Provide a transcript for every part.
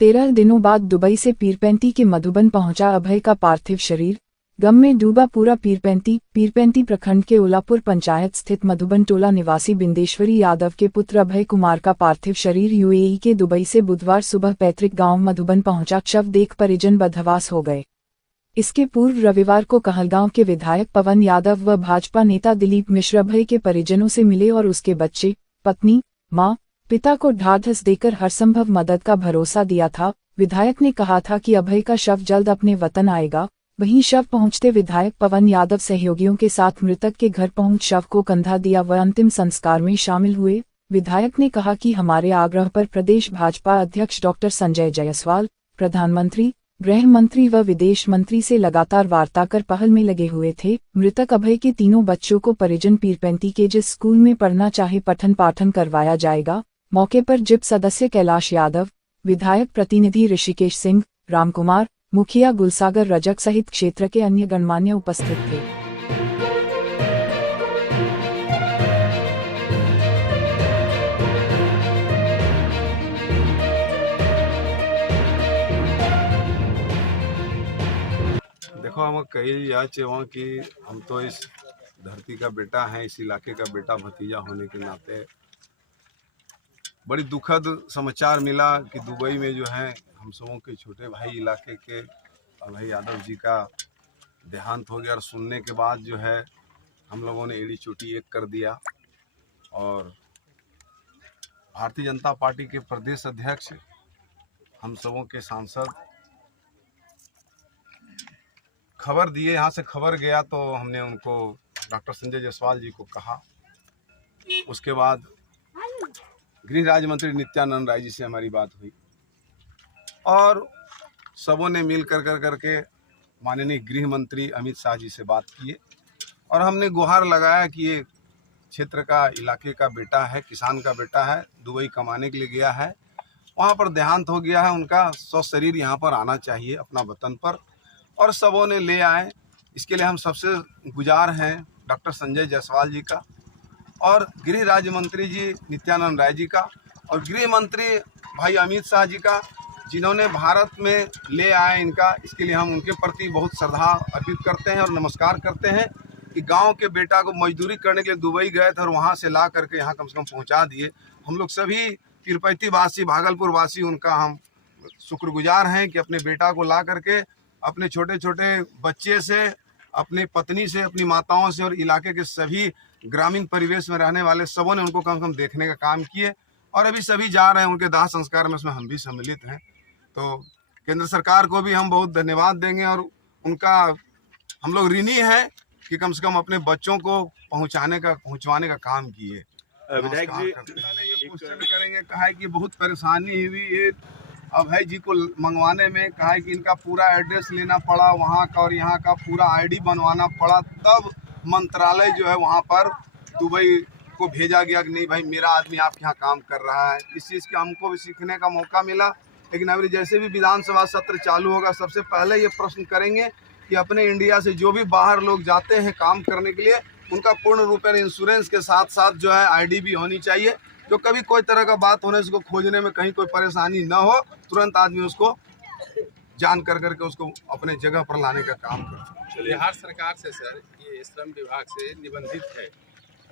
13 दिनों बाद दुबई से पीरपेंती के मधुबन पहुंचा अभय का पार्थिव शरीर। गम में डूबा पूरा पीरपेंती प्रखंड के उलापुर पंचायत स्थित मधुबन टोला निवासी बिंदेश्वरी यादव के पुत्र अभय कुमार का पार्थिव शरीर यूएई के दुबई से बुधवार सुबह पैतृक गांव मधुबन पहुंचा। शव देख परिजन बदहवास हो गए। इसके पूर्व रविवार को कहलगांव के विधायक पवन यादव व भाजपा नेता दिलीप मिश्र अभय के परिजनों से मिले और उसके बच्चे, पत्नी, मां, पिता को ढाढ़स देकर हरसंभव मदद का भरोसा दिया था। विधायक ने कहा था कि अभय का शव जल्द अपने वतन आएगा। वहीं शव पहुंचते विधायक पवन यादव सहयोगियों के साथ मृतक के घर पहुंच शव को कंधा दिया व अंतिम संस्कार में शामिल हुए। विधायक ने कहा कि हमारे आग्रह पर प्रदेश भाजपा अध्यक्ष डॉक्टर संजय जायसवाल, प्रधानमंत्री, गृह मंत्री व विदेश मंत्री से लगातार वार्ता कर पहल में लगे हुए थे। मृतक अभय के तीनों बच्चों को परिजन पीरपेंती के जिस स्कूल में पढ़ना चाहे पठन पाठन करवाया जाएगा। मौके पर जिप सदस्य कैलाश यादव, विधायक प्रतिनिधि ऋषिकेश सिंह, रामकुमार, मुखिया गुलसागर रजक सहित क्षेत्र के अन्य गणमान्य उपस्थित थे। देखो, हम कही यह चाहूँ कि हम तो इस धरती का बेटा है, इस इलाके का बेटा भतीजा होने के नाते बड़ी दुखद समाचार मिला कि दुबई में जो है हम सबों के छोटे भाई इलाके के अभय यादव जी का देहांत हो गया। और सुनने के बाद जो है हम लोगों ने एड़ी चोटी एक कर दिया और भारतीय जनता पार्टी के प्रदेश अध्यक्ष, हम सबों के सांसद खबर दिए। यहाँ से खबर गया तो हमने उनको डॉक्टर संजय जायसवाल जी को कहा। उसके बाद गृह राज्य मंत्री नित्यानंद राय जी से हमारी बात हुई और सबों ने मिल करके माननीय गृह मंत्री अमित शाह जी से बात किए और हमने गुहार लगाया कि ये क्षेत्र का, इलाके का बेटा है, किसान का बेटा है, दुबई कमाने के लिए गया है, वहाँ पर देहांत हो गया है, उनका शरीर यहाँ पर आना चाहिए अपना वतन पर, और सबों ने ले आए। इसके लिए हम सबसे गुजार हैं डॉक्टर संजय जायसवाल जी का और गृह राज्य मंत्री जी नित्यानंद राय जी का और गृह मंत्री भाई अमित शाह जी का, जिन्होंने भारत में ले आए इनका। इसके लिए हम उनके प्रति बहुत श्रद्धा अर्पित करते हैं और नमस्कार करते हैं कि गांव के बेटा को मजदूरी करने के लिए दुबई गए थे और वहां से ला करके यहाँ कम से कम पहुंचा दिए। हम लोग सभी पीरपैती वासी, भागलपुर वासी उनका हम शुक्रगुजार हैं कि अपने बेटा को ला करके अपने छोटे छोटे बच्चे से, अपनी पत्नी से, अपनी माताओं से और इलाके के सभी ग्रामीण परिवेश में रहने वाले सबों ने उनको कम से कम देखने का काम किए और अभी सभी जा रहे हैं उनके दाह संस्कार में, उसमें हम भी सम्मिलित हैं। तो केंद्र सरकार को भी हम बहुत धन्यवाद देंगे और उनका हम लोग ऋणी हैं कि कम से कम अपने बच्चों को पहुंचवाने का काम किए। विधायक जी ये क्वेश्चन करेंगे, कहा है कि बहुत परेशानी हुई ये अभय जी को मंगवाने में, कहा है कि इनका पूरा एड्रेस लेना पड़ा वहाँ का और यहाँ का पूरा आईडी बनवाना पड़ा, तब मंत्रालय जो है वहाँ पर दुबई को भेजा गया कि नहीं भाई मेरा आदमी आपके यहाँ काम कर रहा है। इस चीज़ के हमको भी सीखने का मौका मिला। लेकिन अभी जैसे भी विधानसभा सत्र चालू होगा, सबसे पहले ये प्रश्न करेंगे कि अपने इंडिया से जो भी बाहर लोग जाते हैं काम करने के लिए, उनका पूर्ण रूप में इंश्योरेंस के साथ साथ जो है आईडी भी होनी चाहिए, जो कभी कोई तरह का बात होने से उसको खोजने में कहीं कोई परेशानी न हो, तुरंत आदमी उसको जान करके उसको अपने जगह पर लाने का काम करते हैं। बिहार सरकार से सर, ये श्रम विभाग से निबंधित है,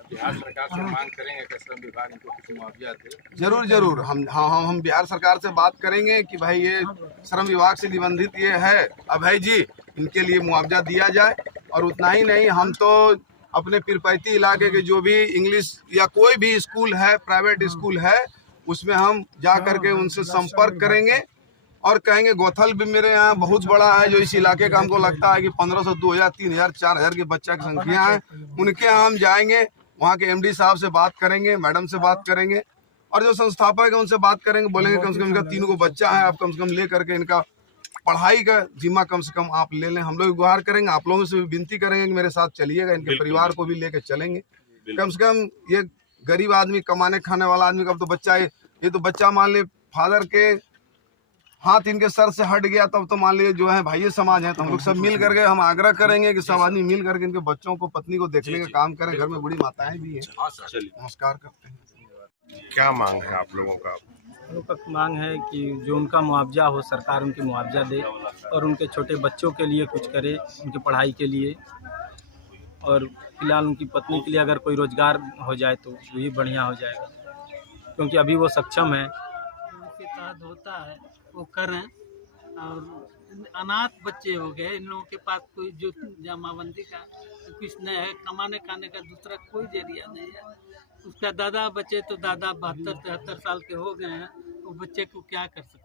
बिहार सरकार से मांग करेंगे कि श्रम विभाग इनको कुछ मुआवजा दे। जरूर हम बिहार सरकार से बात करेंगे कि भाई ये श्रम विभाग से निबंधित ये है अभय जी, इनके लिए मुआवजा दिया जाए। और उतना ही नहीं, हम तो अपने पीरपैती इलाके के जो भी इंग्लिश या कोई भी स्कूल है, प्राइवेट स्कूल है, उसमें हम जा करके उनसे संपर्क करेंगे और कहेंगे गोथल भी मेरे यहाँ बहुत बड़ा है, जो इस इलाके का हमको लगता है कि 1500, 2000, 3000, 4000 के बच्चा की संख्या है, उनके यहाँ हम जाएंगे, वहाँ के एमडी साहब से बात करेंगे, मैडम से बात करेंगे और जो संस्थापक है उनसे बात करेंगे, बोलेंगे कम से कम इनका 3 को बच्चा है, आप कम से कम ले करके इनका पढ़ाई का जिम्मा कम से कम आप ले लें। हम लोग गुहार करेंगे, आप लोगों से भी विनती करेंगे कि मेरे साथ चलिएगा, इनके परिवार को भी लेकर चलेंगे। कम से कम ये गरीब आदमी, कमाने खाने वाला आदमी का तो बच्चा है, ये तो बच्चा मान ले फादर के हाथ इनके सर से हट गया तब तो मान लीजिए जो है भाई समाज है। तो हम लोग सब मिल करके हम आग्रह करेंगे कि सब आदमी मिल करके इनके बच्चों को, पत्नी को देखने का काम करें। घर में बूढ़ी माताएं भी हैं। नमस्कार करते हैं। क्या मांग है आप लोगों का? हम लोग का मांग है कि जो उनका मुआवजा हो, सरकार उनकी मुआवजा दे और उनके छोटे बच्चों के लिए कुछ करे, उनकी पढ़ाई के लिए, और फिलहाल उनकी पत्नी के लिए अगर कोई रोजगार हो जाए तो भी बढ़िया हो जाएगा, क्योंकि अभी वो सक्षम है। उनके तहत होता है वो करें। और अनाथ बच्चे हो गए, इन लोगों के पास कोई जो जमाबंदी का कुछ नहीं है, कमाने खाने का दूसरा कोई जरिया नहीं है। उसका दादा बचे तो दादा 72-73 साल के हो गए हैं, वो बच्चे को क्या कर सकते हैं।